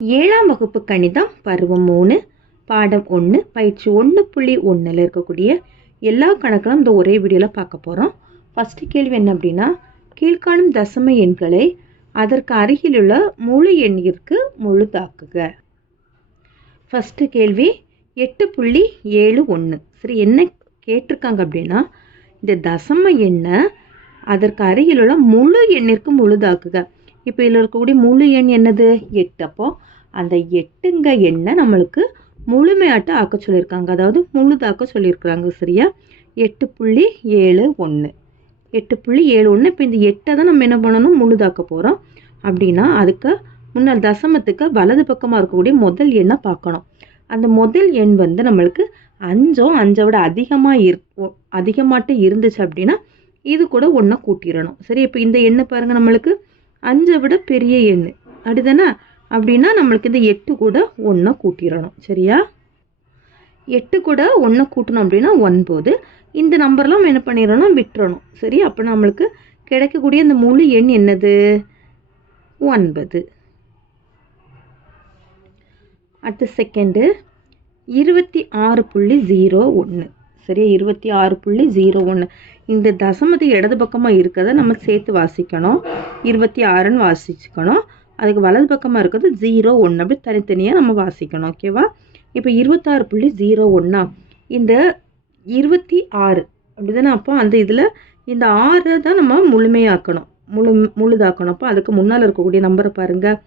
ஏழாம் வகுப்பு கணிதம் பருவம் 3 பாடம் 1 பயிற்சி 1.1 இருக்கக்கூடிய எல்லா கணக்குகளும் இந்த ஒரே வீடியோவில் பார்க்க போகிறோம். ஃபஸ்ட்டு கேள்வி என்ன அப்படின்னா, கீழ்காணும் தசம எண்களை அதற்கு அருகிலுள்ள முழு எண்ணிற்கு முழுதாக்குக. ஃபஸ்ட்டு கேள்வி 8.71. சரி, என்ன கேட்டிருக்காங்க அப்படின்னா, இந்த தசம எண்ணை அதற்கு அருகிலுள்ள முழு எண்ணிற்கு முழுதாக்குக. இப்போ இதில் இருக்கக்கூடிய முழு எண் என்னது? 8. அப்போ அந்த 8ங்க எண்ணை நம்மளுக்கு முழுமையாட்ட ஆக்க சொல்லியிருக்காங்க, அதாவது முழுதாக்க சொல்லியிருக்கிறாங்க. சரியா? 8.71 8.71. இப்போ இந்த 8 தான் நம்ம என்ன பண்ணணும்? முழுதாக்க போகிறோம். அப்படின்னா அதுக்கு முன்னால் தசமத்துக்கு வலது பக்கமாக இருக்கக்கூடிய முதல் எண்ணை பார்க்கணும். அந்த முதல் எண் வந்து நம்மளுக்கு 5 விட அதிகமாட்டு இருந்துச்சு அப்படின்னா இது கூட 1 கூட்டிடணும். சரி, இப்போ இந்த எண்ணை பாருங்கள், நம்மளுக்கு 5 விட பெரிய எண் அப்படிதானே? அப்படின்னா நம்மளுக்கு இந்த 8 கூட 1 கூட்டிடணும். சரியா? 8 கூட 1 கூட்டணும் அப்படின்னா 9. இந்த நம்பர்லாம் என்ன பண்ணிடணும்? விட்டுறணும். சரி, அப்போ நம்மளுக்கு கிடைக்கக்கூடிய இந்த முழு எண் என்னது? 9. அடுத்த செகண்டு 26.01. சரியா? 26.01. இந்த தசமத்துக்கு இடது பக்கமாக இருக்கிறத நம்ம சேர்த்து வாசிக்கணும். 26ன்னு வாசிச்சுக்கணும். அதுக்கு வலது பக்கமாக இருக்கிறது 01 அப்படி தனித்தனியாக நம்ம வாசிக்கணும். ஓகேவா? இப்போ 26.01 இந்த 26 அப்படி தானே? அப்போ அந்த இதில் இந்த 6 தான் நம்ம முழுமையாக்கணும், முழுதாக்கணும். அப்போ அதுக்கு முன்னால் இருக்கக்கூடிய நம்பரை பாருங்கள்,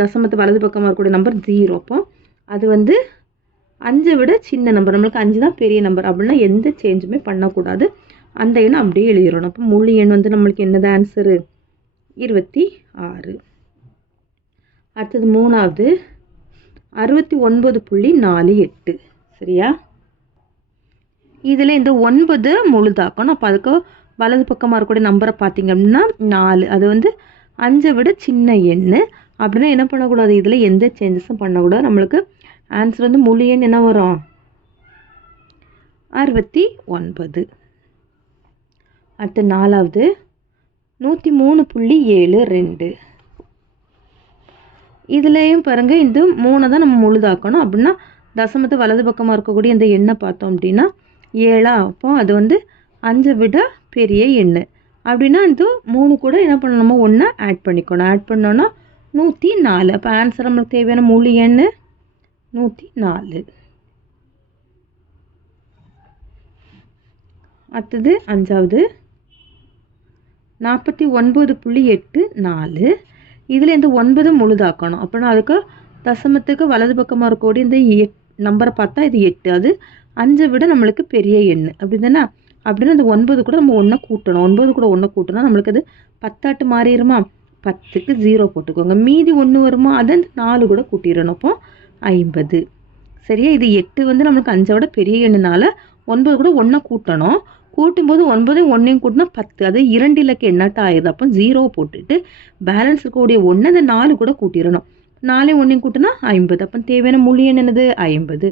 தசமத்து வலது பக்கமாக இருக்கக்கூடிய நம்பர் 0. அப்போ அது வந்து 5 விட சின்ன நம்பர், நம்மளுக்கு 5 தான் பெரிய நம்பர். அப்படின்னா எந்த சேஞ்சுமே பண்ணக்கூடாது, அந்த எண்ணை அப்படியே எழுதிடணும். அப்போ முழு எண் வந்து நம்மளுக்கு என்னது ஆன்சரு? 26. அடுத்தது மூணாவது 69.48. சரியா? இதில் இந்த 9 முழுதாக்கணும். அப்போ அதுக்கு வலது பக்கமாக இருக்கக்கூடிய நம்பரை பார்த்தீங்க அப்படின்னா 4. அது வந்து 5 விட சின்ன எண். அப்படின்னா என்ன பண்ணக்கூடாது? இதில் எந்த சேஞ்சஸும் பண்ணக்கூடாது. நம்மளுக்கு ஆன்சர் வந்து முழு எண் என்ன வரும்? 69. அடுத்து நாலாவது 103.72. இதுலேயும் பாருங்கள், இந்த 3 தான் நம்ம முழுதாக்கணும். அப்படின்னா தசமத்து வலது பக்கமாக இருக்கக்கூடிய இந்த எண்ணை பார்த்தோம் அப்படின்னா 7. அப்போ அது வந்து 5 விட பெரிய எண். அப்படின்னா இந்த 3 கூட என்ன பண்ணணுமோ 1 ஆட் பண்ணிக்கணும். ஆட் பண்ணோன்னா 104. அப்போ ஆன்சர் நம்மளுக்கு தேவையான முழு எண் 104. அடுத்தது அஞ்சாவது 49.84. இதில் இந்த 9 முழுதாக்கணும். அப்படின்னா அதுக்கு தசமத்துக்கு வலது பக்கமாக இருக்கக்கூடிய இந்த நம்பரை பார்த்தா இது 8. அது 5 விட நம்மளுக்கு பெரிய எண் அப்படி தானே? அப்படின்னா அந்த 9 கூட நம்ம 1 கூட்டணும். 9 கூட 1 கூட்டினா நம்மளுக்கு அது 10 மாறிடுமா? 10க்கு 0 போட்டுக்கோங்க. மீதி 1 வருமா? அதை 4 கூட கூட்டிடணும். அப்போ 50. சரியா? இது 8 வந்து நம்மளுக்கு 5 விட பெரிய எண்ணுனால 9 கூட 1 கூட்டணும். கூட்டும்போது 9 1 கூட்டினா 10. அது 2 இலக்க எண்ணாட்ட ஆயிடுது. அப்போ 0 போட்டுட்டு பேலன்ஸ் இருக்கக்கூடிய 1 அந்த 4 கூட கூட்டிடணும். 4 1 கூட்டினா 50. அப்போ தேவையான முழு எண் என்னது? 50.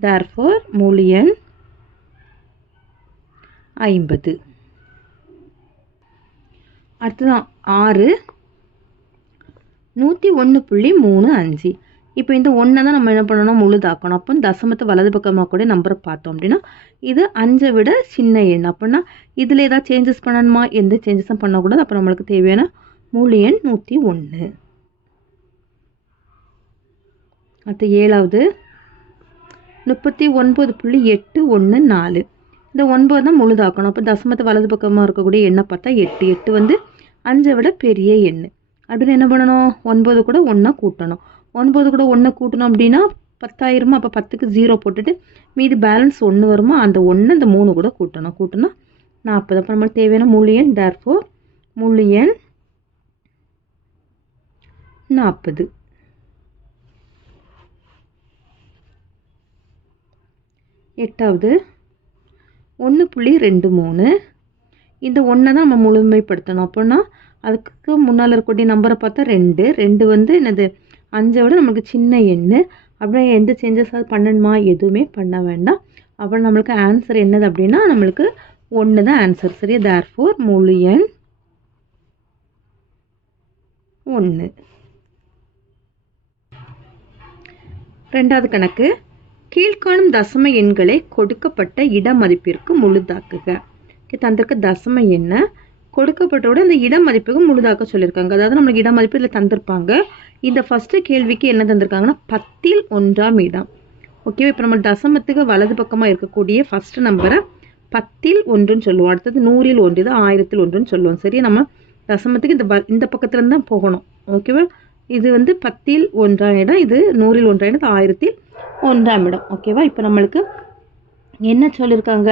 தேர்ஃபோர் முழு எண் 50. அடுத்ததான் 6 101.35. இப்போ இந்த 1 தான் நம்ம என்ன பண்ணணும்? முழுதாக்கணும். அப்போ தசமத்தை வலது பக்கமாக கூட நம்பரை பார்த்தோம் அப்படின்னா இது 5 விட சின்ன எண். அப்படின்னா இதில் ஏதாவது சேஞ்சஸ் பண்ணணுமா? எந்த சேஞ்சஸும் பண்ணக்கூடாது. அப்போ நம்மளுக்கு தேவையான முழு எண் 101. அடுத்து ஏழாவது 39.814. இந்த 9 தான் முழுதாக்கணும். அப்போ தசமத்தை வலது பக்கமாக இருக்கக்கூடிய எண்ணை பார்த்தா 8. 8 வந்து 5 விட பெரிய எண். அப்படின்னு என்ன பண்ணணும்? 9 கூட 1 கூட்டணும். 9 கூட 1 கூட்டணும் அப்படின்னா 10 அப்போ 10க்கு 0 போட்டுட்டு மீதி பேலன்ஸ் 1 வருமா? அந்த 1 இந்த 3 கூட கூட்டணும். கூட்டினா 40. அப்போ நம்மளுக்கு தேவையான முழு எண் தேர்ஃபோர் முழு எண் 40. எட்டாவது 1.23. இந்த 1 தான் நம்ம முழுமைப்படுத்தணும். அப்படின்னா அதுக்கு முன்னால் இருக்கக்கூடிய நம்பரை பார்த்தா 2. 2 வந்து என்னது? 5 விட நமக்கு சின்ன எண். அப்படின்னா எந்த சேஞ்சஸ் பண்ணணுமா? எதுவுமே பண்ண வேண்டாம். அப்போ நம்மளுக்கு ஆன்சர் என்னது அப்படின்னா நம்மளுக்கு 1 தான் ஆன்சர். சரியா? தேர்ஃபோர் முழு எண் 1. ரெண்டாவது கணக்கு, கீழ்காணும் தசம எண்களை கொடுக்கப்பட்ட இட மதிப்பிற்கு முழுதாக்குக. தந்திருக்க தசம எண்ணை கொடுக்கப்பட்டோட இந்த இட மதிப்புக்கு முழுதாக்க சொல்லியிருக்காங்க. அதாவது நம்மளுக்கு இட மதிப்பு இதில் தந்திருப்பாங்க. இந்த ஃபஸ்ட்டு கேள்விக்கு என்ன தந்திருக்காங்கன்னா 10ல் 1ஆம் இடம். ஓகேவா? இப்போ நம்ம தசமத்துக்கு வலது பக்கமாக இருக்கக்கூடிய ஃபஸ்ட்டு நம்பரை 10ல் 1ன்னு சொல்லுவோம். அடுத்தது 100ல் 1, இது 1000ல் 1ன்னு சொல்லுவோம். சரி, நம்ம தசமத்துக்கு இந்த பக்கத்துலேருந்து தான் போகணும். ஓகேவா? இது 10ல் 1ஆம் இடம், இது 100ல் 1ஆம் இடம், 1000ல் 1ஆம் இடம். ஓகேவா? இப்போ நம்மளுக்கு என்ன சொல்லியிருக்காங்க?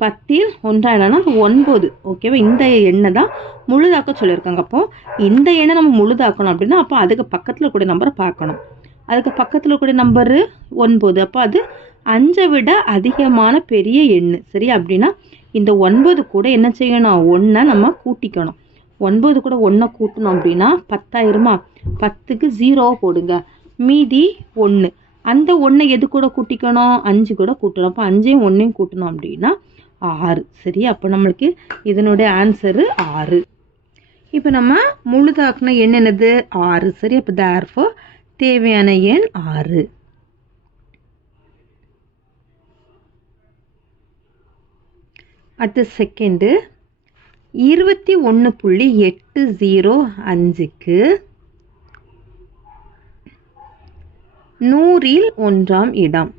10ல் 1ஆம் இடம்னா 9. ஓகேவா? இந்த எண்ணை தான் முழுதாக்க சொல்லியிருக்காங்க. அப்போ இந்த எண்ணை நம்ம முழுதாக்கணும் அப்படின்னா அப்போ அதுக்கு பக்கத்தில் கூடிய நம்பரை பார்க்கணும். அதுக்கு பக்கத்தில் கூடிய நம்பரு 9. அப்போ அது 5 விட அதிகமான பெரிய எண். சரி, அப்படின்னா இந்த 9 கூட என்ன செய்யணும்? 1 நம்ம கூட்டிக்கணும். 9 கூட 1 கூட்டணும் அப்படின்னா 10,000மா? 10க்கு 0 போடுங்க, மீதி 1. அந்த 1 எது கூட கூட்டிக்கணும்? 5 கூட கூட்டணும். அப்போ 5ஐயும் 1ஐயும் கூட்டணும் அப்படின்னா 6. சரி, அப்போ நம்மளுக்கு இதனுடைய ஆன்சரு 6. இப்போ நம்ம முழுதாக்குன எண் என்னது? 6. சரி, அப்போ therefore தேவையான எண் 6. அடுத்த செகண்டு, 21.805க்கு 100ல் 1ஆம் இடம்.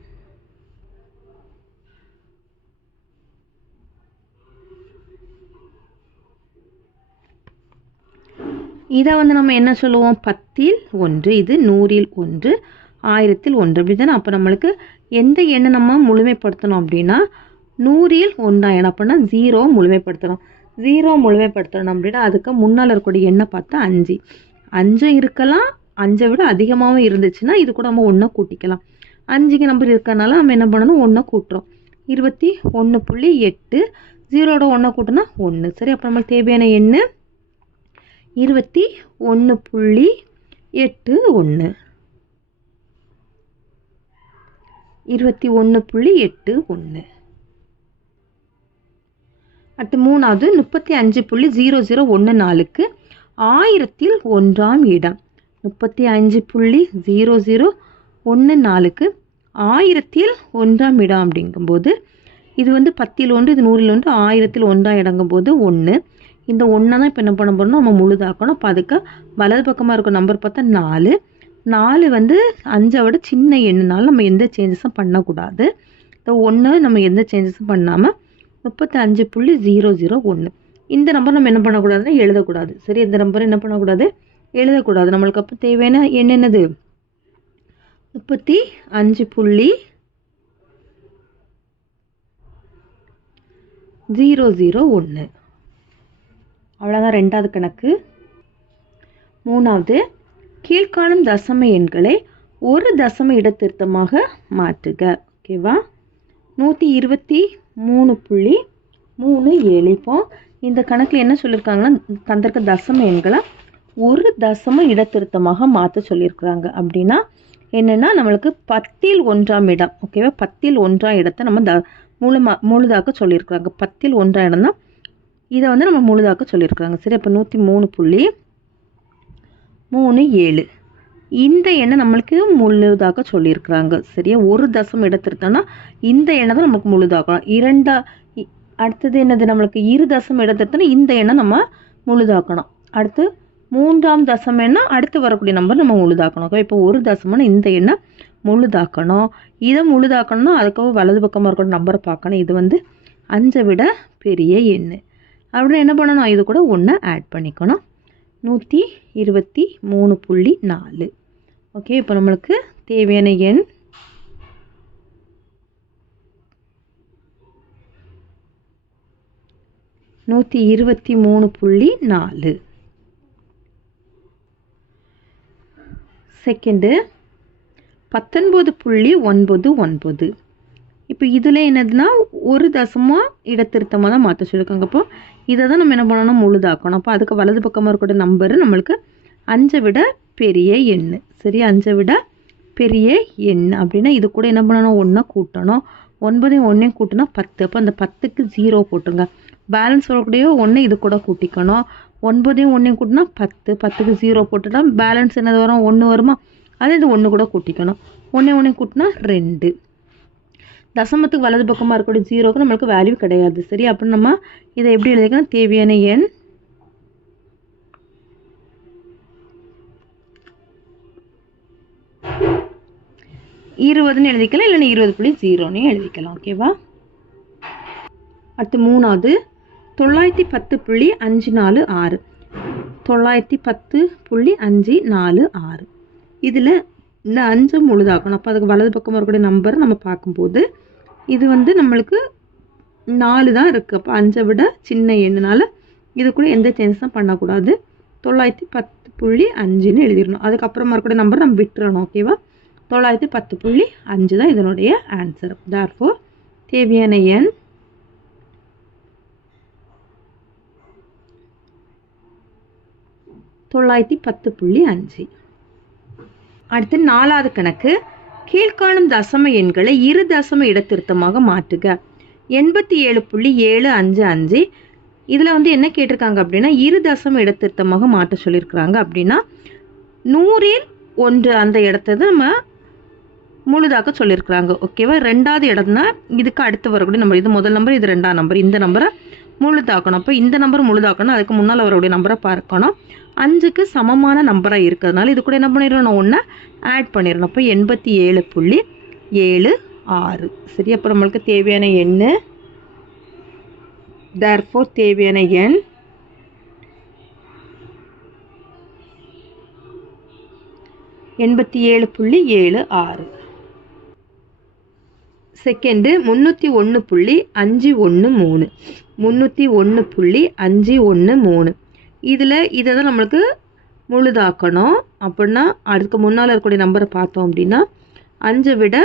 இதை நம்ம என்ன சொல்லுவோம்? 10ல் 1, இது 100ல் 1, 1000ல் 1. அப்படி தானே? அப்போ நம்மளுக்கு எந்த எண்ணை நம்ம முழுமைப்படுத்தணும் அப்படின்னா 100ல் 1ஆம் எண்ணம். அப்படின்னா 0 முழுமைப்படுத்தணும். 0 முழுமைப்படுத்தணும் அப்படின்னா அதுக்கு முன்னால் இருக்கக்கூடிய எண்ணை பார்த்தா 5. 5 இருக்கலாம், 5 விட அதிகமாகவும் இருந்துச்சுன்னா இது கூட நம்ம 1 கூட்டிக்கலாம். 5க்கு நம்பர் இருக்கனால நம்ம என்ன பண்ணணும்? 1 கூட்டுறோம். 21.8, 0ட 1 கூட்டினா 1. சரி, அப்போ நம்மளுக்கு தேவையான எண் 21.81. 21.81. அடுத்து மூணாவது, 35.0014க்கு 1000ல் 1ஆம் இடம். 35.0014க்கு 1000ல் 1ஆம் இடம் அப்படிங்கும்போது இது 10ல் 1, இது 100ல் 1, 1000ல் 1ஆம் இடங்கும்போது 1. இந்த 1 தான் இப்போ என்ன பண்ண போகிறோம்? நம்ம முழுதாக்கணும். அப்போ அதுக்கு வலது பக்கமாக இருக்க நம்பர் பார்த்தா 4. 4 5ஐ விட சின்ன எண்ணுனால நம்ம எந்த சேஞ்சஸும் பண்ணக்கூடாது. இந்த 1 நம்ம எந்த சேஞ்சஸும் பண்ணாமல் 35.001. இந்த நம்பர் நம்ம என்ன பண்ணக்கூடாதுன்னா எழுதக்கூடாது. சரி, இந்த நம்பர் என்ன பண்ணக்கூடாது? எழுதக்கூடாது. நம்மளுக்கு அப்போ தேவையான எண் என்னது? 35.001. அவ்வளோதான் ரெண்டாவது கணக்கு. மூணாவது, கீழ்காணும் தசம எண்களை ஒரு தசம இடத்திருத்தமாக மாற்றுக. ஓகேவா? 123.37. இப்போ இந்த கணக்கில் என்ன சொல்லியிருக்காங்கன்னா தந்திருக்க தசம எண்களை ஒரு தசம இடத்திருத்தமாக மாற்ற சொல்லியிருக்கிறாங்க. அப்படின்னா என்னென்னா நம்மளுக்கு 10ல் 1ஆம் இடம். ஓகேவா? 10ல் 1ஆம் இடத்தை நம்ம முழுதாக்க சொல்லியிருக்கிறாங்க. 10ல் 1ஆம் இடம் தான் இதை நம்ம முழுதாக்க சொல்லியிருக்கிறாங்க. சரி, அப்போ 103.37 இந்த எண்ணை நம்மளுக்கு முழுதாக்க சொல்லியிருக்கிறாங்க. சரியா? ஒரு தசம இடத்திருத்தம்னா இந்த எண்ணை தான் நமக்கு முழுதாக்கணும். அடுத்தது என்னது? நம்மளுக்கு இரு தசம இடத்திருத்தம்னா இந்த எண்ணை நம்ம முழுதாக்கணும். அடுத்து 3ஆம் தசம எண்ணா அடுத்து வரக்கூடிய நம்பர் நம்ம முழுதாக்கணும். இப்போ ஒரு தசமம்னா இந்த எண்ணை முழுதாக்கணும். இதை முழுதாக்கணும்னா அதுக்காக வலது பக்கமாக இருக்கிற நம்பரை பார்க்கணும். இது 5ஐ விட பெரிய எண். அப்படின்னா என்ன பண்ணணும்? இது கூட 1 ஆட் பண்ணிக்கணும். 123.4. ஓகே, இப்போ நம்மளுக்கு தேவையான எண் 123.4. செகண்டு, 19.99. இப்போ இதில் என்னதுன்னா ஒரு தசமாக இடத்திருத்தமாக தான் மாற்ற சொல்லியிருக்காங்க. அப்போ இதை தான் நம்ம என்ன பண்ணணும்? முழுதாக்கணும். அப்போ அதுக்கு வலது பக்கமாக இருக்கக்கூடிய நம்பரு நம்மளுக்கு 5ஐ விட பெரிய எண். சரி, 5ஐ விட பெரிய எண் அப்படின்னா இது கூட என்ன பண்ணணும்? 1 கூட்டணும். 9ஐயும் 1ஐயும் கூட்டினா 10. அப்போ அந்த 10க்கு 0 போட்டுருங்க. பேலன்ஸ் வரக்கூடிய 1 இது கூட கூட்டிக்கணும். 9ஐயும் 1ஐயும் கூட்டினா 10. 10க்கு 0 போட்டுட்டா பேலன்ஸ் என்னது வரும்? 1 வருமா? அதை இது 1 கூட கூட்டிக்கணும். 1 கூட்டினா 2. தசமத்துக்கு வலது பக்கமாக இருக்கக்கூடிய 0க்கு நம்மளுக்கு வேல்யூ கிடையாது. சரி, அப்போ நம்ம இதை எப்படி எழுதிக்கலாம்? தேவையான எண் 20ன்னு எழுதிக்கலாம், இல்லைன்னா 20.0ன்னு எழுதிக்கலாம். ஓகேவா? அடுத்து 3வது 910.546. 910.546. இதில் இந்த 5 முழுதாக்கணும். அப்போ அதுக்கு வலது பக்கமாக இருக்கக்கூடிய நம்பரை நம்ம பார்க்கும்போது இது வந்து நம்மளுக்கு 4 தான் இருக்குது. அப்போ 5 விட சின்ன எண்ணுனால இது கூட எந்த சேஞ்சஸும் பண்ணக்கூடாது. 910.5ன்னு எழுதிடணும். அதுக்கப்புறமா இருக்கக்கூடிய நம்பர் நம்ம விட்டுறணும். ஓகேவா? 910.5 தான் இதனுடைய ஆன்சர். therefore தேவையான எண் 910.5. அடுத்து 4வது கணக்கு. கீழ்காணும் தசம எண்களை இரு தசம இடத்திருத்தமாக மாற்றுக. 87.755. இதில் வந்து என்ன கேட்டிருக்காங்க அப்படின்னா இரு தசம இடத்திருத்தமாக மாற்ற சொல்லியிருக்கிறாங்க. அப்படின்னா 100ல் 1 அந்த இடத்த தான் நம்ம முழுதாக்க சொல்லியிருக்கிறாங்க. ஓகேவா? 2வது இடம்னா இதுக்கு அடுத்து வரக்கூடிய நம்பர், இது முதல் நம்பர், இது 2ஆம் நம்பர், இந்த நம்பரை முழுதாக்கணும். அப்போ இந்த நம்பர் முழுதாக்கணும், அதுக்கு முன்னால் வரக்கூடிய நம்பரை பார்க்கணும். 5க்கு சமமான நம்பராக இருக்கிறதுனால இது கூட என்ன பண்ணிடணும்? 1 ஆட் பண்ணிடணும். அப்போ 87.76. சரி, அப்போ நம்மளுக்கு தேவையான எண்ணு therefore தேவையான எண் 87.76. செகண்டு 301.513. 301.513. இதில் இதை தான் நம்மளுக்கு முழுதாக்கணும். அப்படின்னா அதுக்கு முன்னால் இருக்கக்கூடிய நம்பரை பார்த்தோம் அப்படின்னா 5 விட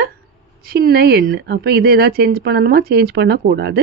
சின்ன எண். அப்போ இது ஏதாவது சேஞ்ச் பண்ணணுமா? சேஞ்ச் பண்ணக்கூடாது.